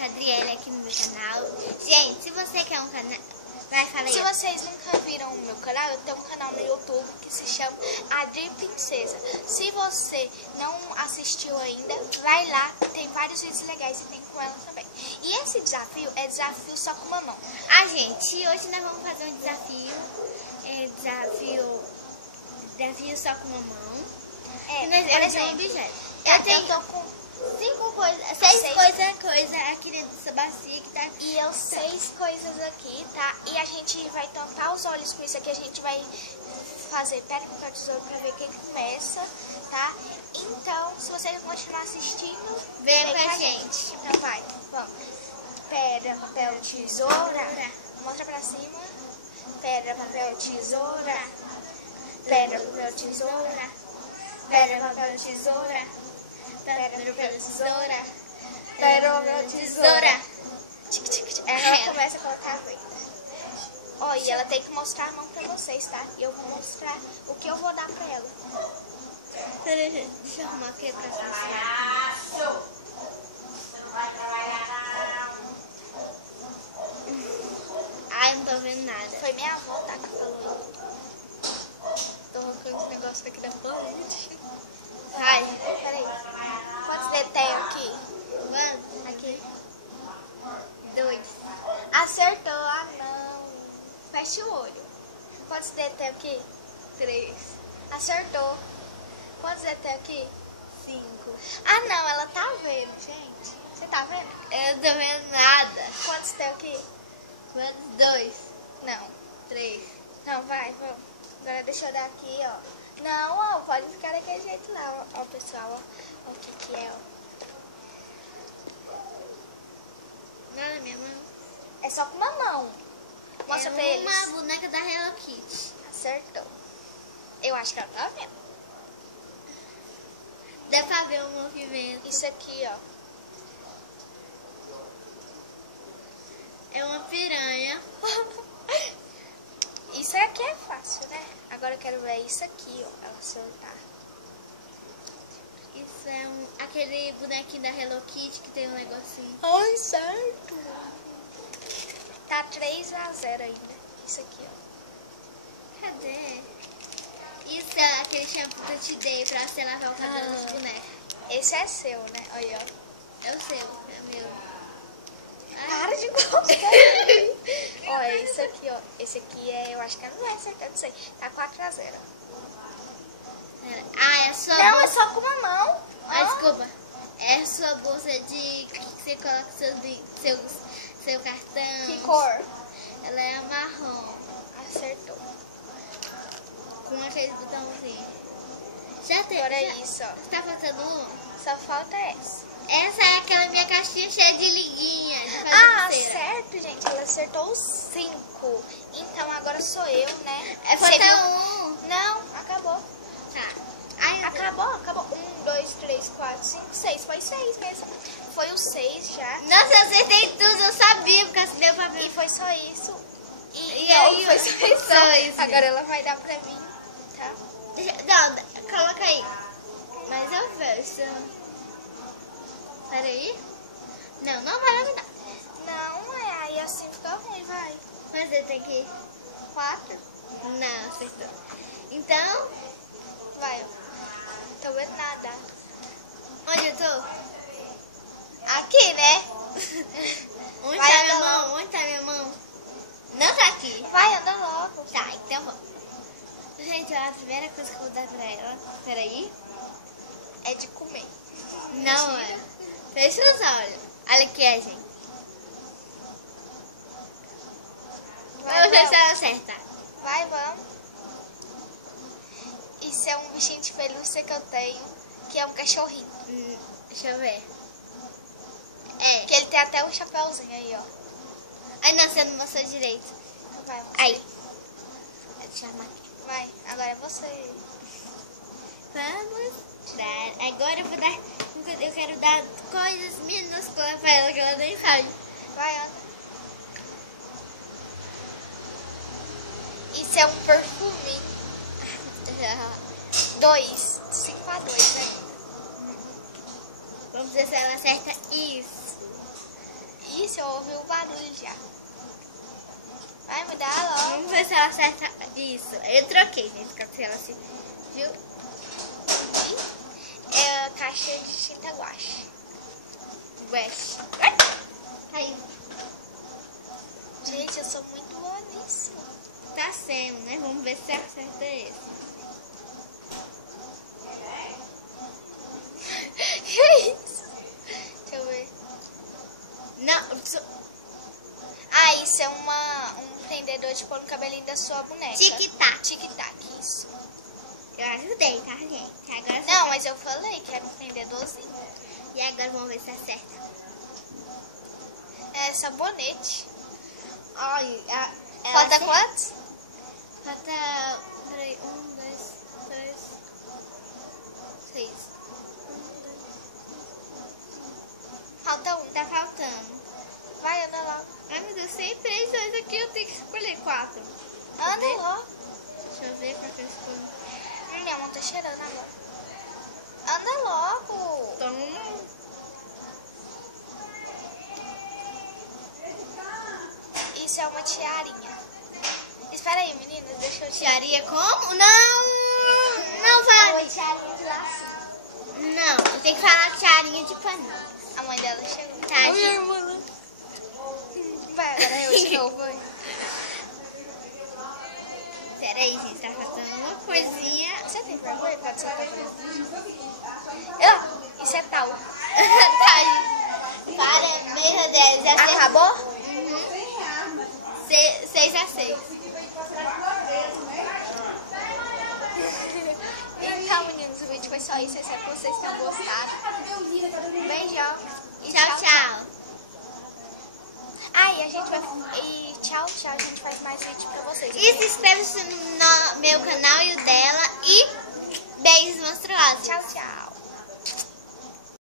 com a Adriele aqui no meu canal. Gente, se você quer um canal... Vai, fala aí. Se vocês nunca viram o meu canal, eu tenho um canal no YouTube que se chama Adri Princesa. Se você não assistiu ainda, vai lá, tem vários vídeos legais e tem com ela também. E esse desafio é desafio só com mamão. Ah, gente, hoje nós vamos fazer um desafio. Desafio só com mamão. Por exemplo, objeto. eu tô com 6 coisas aqui dentro dessa bacia que tá... E eu 6 coisas aqui, tá? E a gente vai tampar os olhos com isso aqui. A gente vai fazer pedra, papel, tesoura pra ver quem começa, tá? Então, se você continuar assistindo, vem com a gente. Então vai, vamos. Pedra, papel, tesoura. Mostra pra cima. Pedra, papel, tesoura. Pedra, papel, tesoura. Pedra, papel, tesoura. Pedra, papel, tesoura. Pedra, papel, tesoura. Ela começa a colocar a venda. Ó, e ela tem que mostrar a mão pra vocês, tá? E eu vou mostrar o que eu vou dar pra ela. Deixa eu arrumar aqui pra você. Ai, não tô vendo nada. Foi minha avó, tá, que falou isso. Tô arrancando esse negócio aqui da parede. Vai. Peraí. Quantos dedos tem aqui? Quantos? Aqui. 2. Acertou. Ah, não. Fecha o olho. Quantos dedos tem aqui? 3. Acertou. Quantos dedos tem aqui? 5. Ah, não. Ela tá vendo, gente. Você tá vendo? Eu não tô vendo nada. Quantos tem aqui? Quantos? 2. Não. 3. Não, vai, vamos. Agora deixa eu dar aqui, ó. Não, ó, pode ficar daquele jeito lá, ó, pessoal, ó. Ó o que é, ó. Nada, minha mão. É só com uma mão. Mostra pra eles. Uma boneca da Hello Kitty. Acertou. Eu acho que ela tá vendo. Dá pra ver o movimento. Isso aqui, ó. É uma piranha. Isso aqui é fácil, né? Agora eu quero ver isso aqui, ó. Ela soltar. Isso é aquele bonequinho da Hello Kitty que tem um negocinho. Ai, certo. Tá 3-0 ainda. Isso aqui, ó. Cadê? Isso é aquele shampoo que eu te dei pra você lavar o cabelo dos bonecos. Esse é seu, né? Olha, ó. É o seu, é o meu. Para de encostar. Olha, isso aqui, ó. Esse aqui é, eu acho que ela não vai acertar, não sei. Tá 4-0. Ah, é a sua Não, bolsa. é só com uma mão. Ah, desculpa. É a sua bolsa de que você coloca seu cartão. Que cor? Ela é marrom. Acertou. Com aquele botãozinho. Já tem. Agora já, é isso, ó. Tá faltando um? Só falta essa. Essa é aquela minha caixinha cheia de liguinha. De fazer Ah, pulseira. certo, gente. Ela acertou os 5. Então agora sou eu, né? É, Você falta viu? um. Não, acabou. Tá. Ai, Acabou. 1, 2, 3, 4, 5, 6. Foi 6 mesmo. Foi o 6 já. Nossa, eu acertei tudo. Eu sabia, porque assim deu pra ver. E foi só isso. E não, aí, foi só isso. só isso. Agora ela vai dar pra mim, tá? Não, coloca aí. Mas eu vejo. Peraí. Não vai laminar. Não, aí assim fica ruim, vai. Mas eu tenho que... 4. Não, acertou. Então, Vai. Tô vendo nada. onde eu tô? Aqui, né? Onde Vai, tá minha anda mão? Onde tá minha mão? Não tá aqui. Vai, anda logo. Tá, então vamos. Gente, a primeira coisa que eu vou dar pra ela... Peraí. É de comer. Não é. Fecha os olhos. Olha aqui, gente. Vai, Eu vou ver se vai. ela acerta. Vai, vamos. Isso é um bichinho de pelúcia que eu tenho, que é um cachorrinho. Deixa eu ver. É. Que ele tem até um chapéuzinho aí, ó. Ai, não, você não mostrou direito. Vai, você. Aí. Deixa eu armar aqui. Vai, agora é você. Vamos dar. Agora eu vou dar. Eu quero dar coisas minúsculas pra ela que ela nem sabe. Vai, anda. Isso é um perfuminho. 2. 5-2 ainda. Vamos ver se ela acerta isso. Isso, eu ouvi o barulho já. Vai mudar logo. Vamos ver se ela acerta isso. Eu troquei, gente, se ela se... Viu? É a caixa de tinta guache. Guache. Caiu. Gente, eu sou muito boa nisso. Tá sendo, né? Vamos ver se acerta esse. Que isso? Deixa eu ver. Não. Ah, isso é um prendedor de pôr no cabelinho da sua boneca. Tic-tac. Tic-tac, isso. Eu ajudei, tá, gente? Agora Não, mas eu falei que era um prendedorzinho. E agora vamos ver se acerta. É sabonete. Olha, Falta quantos? Falta... Peraí, 1, 2, 3, 6. Falta um. Tá faltando. Vai, anda logo. Ai, meu Deus, tem 3, 2 aqui, eu tenho que escolher 4. Anda logo. Deixa eu ver qual que eu escolho. Minha mão tá cheirando agora. Anda logo. Toma. Isso é uma tiarinha. Espera aí, meninas, deixa eu tirar. Tiarinha como? Não! Não vale. Tiarinha de laço. Não, eu tenho que falar tiarinha de paninho. A mãe dela chegou. Tá, Oi, irmã. Vai, agora eu de novo, vai. Peraí, gente, tá faltando uma coisinha. Você tem vergonha? Pode ser isso é tal. Tá, parabéns, meu Deus. Já Acabou? 6 a 6. Então, meninos, o vídeo foi só isso. Eu espero que vocês tenham gostado. Beijão. E Tchau, tchau. Ah, e a gente vai... E tchau, tchau. A gente faz mais vídeo pra vocês. E se inscreva no meu canal e o dela. E beijos monstruosos. Tchau, tchau.